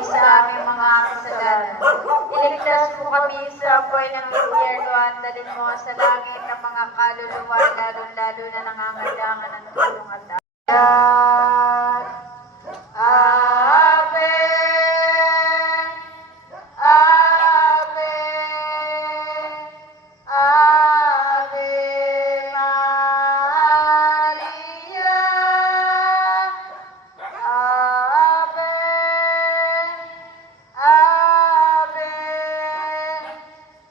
sa aming mga kasalanan. Iligtas mo kami sa buhay ng impyerno at dalhin mo sa langit ang mga kaluluwa, lalo-lalo na nangangailangan ng tulong at Ave, Ave, Ave Maria, Ave, Ave,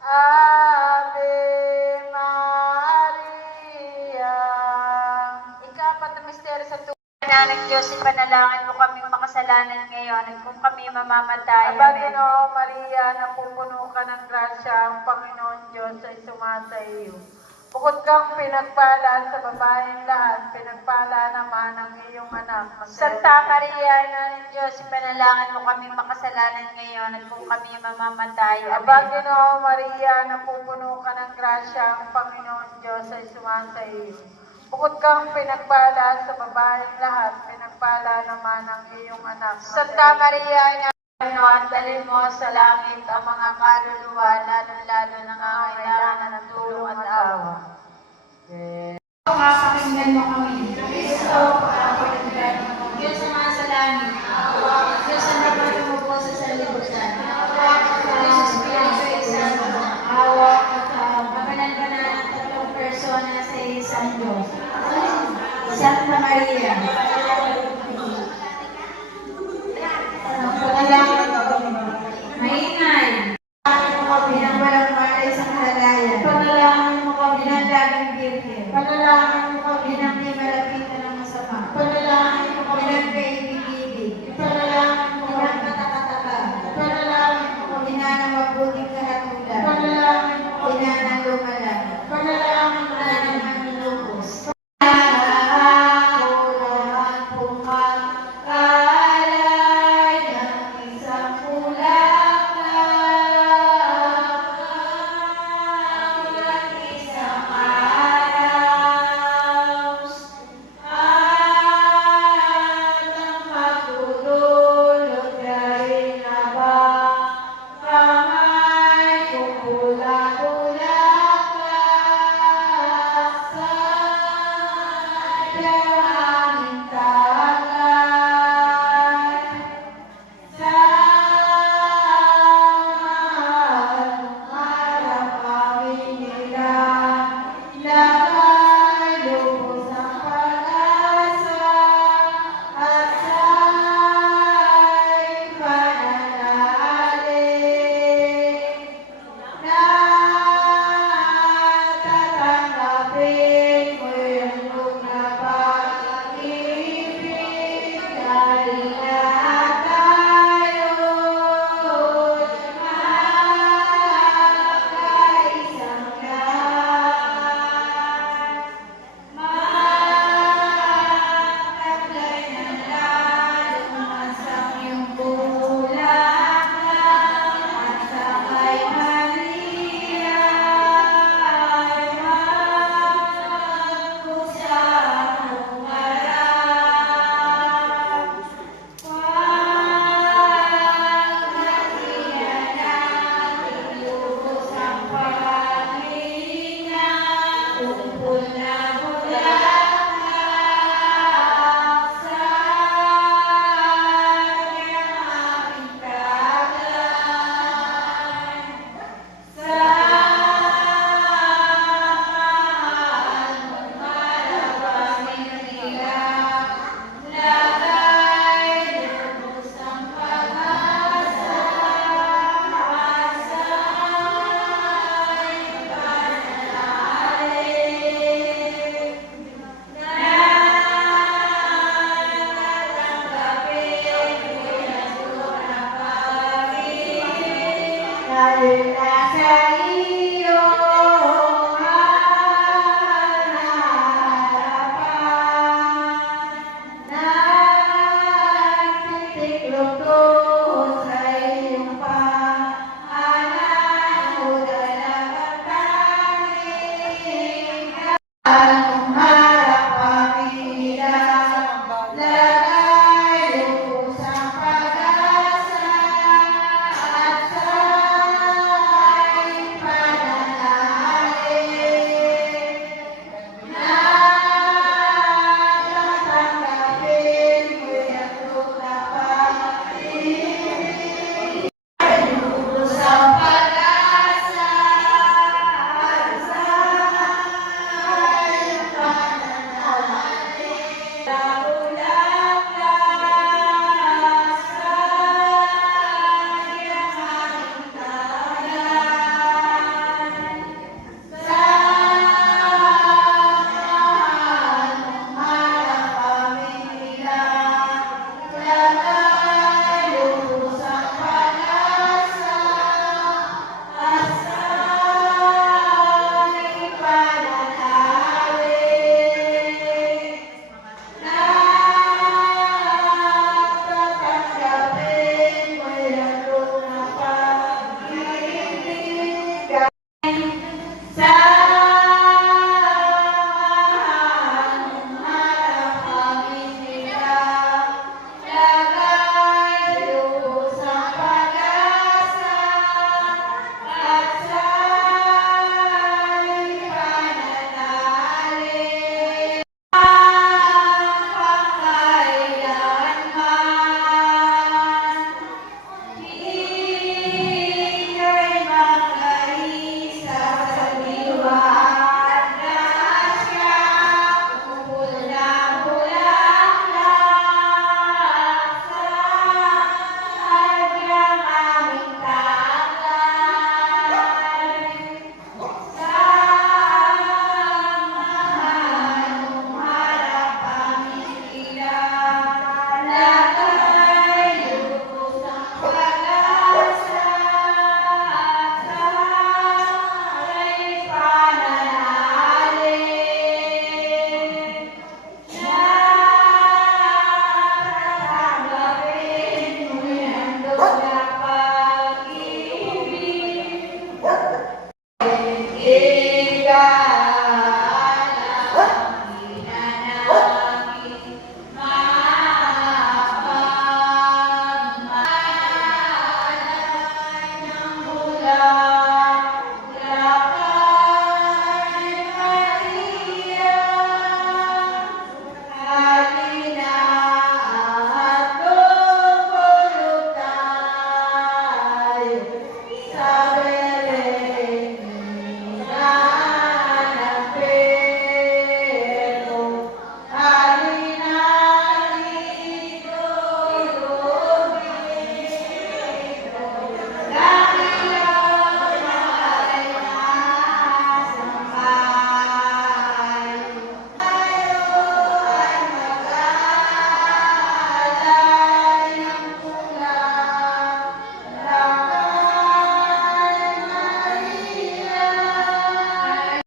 Ave Maria. Ikapat na misteryo sa ng Diyos, ipanalangin mo kaming makasalanan ngayon at kung kami mamamatay. Aba, Ginoo Maria, napupuno ka ng grasya, ang Panginoon Diyos ay sumasa iyo. Bukod kang pinagpala sa babaeng lahat, pinagpala naman ang iyong anak. Santa Maria, Ina ng Diyos, ipanalangin mo kaming makasalanan ngayon at kung kami mamamatay. Aba, Ginoo Maria, napupuno ka ng grasya, ang Panginoon Diyos ay sumasa iyo. Bukod kang pinagpala sa babaeng lahat, pinagpala naman ang iyong anak. Santa Maria, Ina ng Panginoon, dalhin mo sa langit ang mga kaluluwa, lalo-lalo na nangangailangan ng tulong at awa. Pakinggan mo kami. Kristo,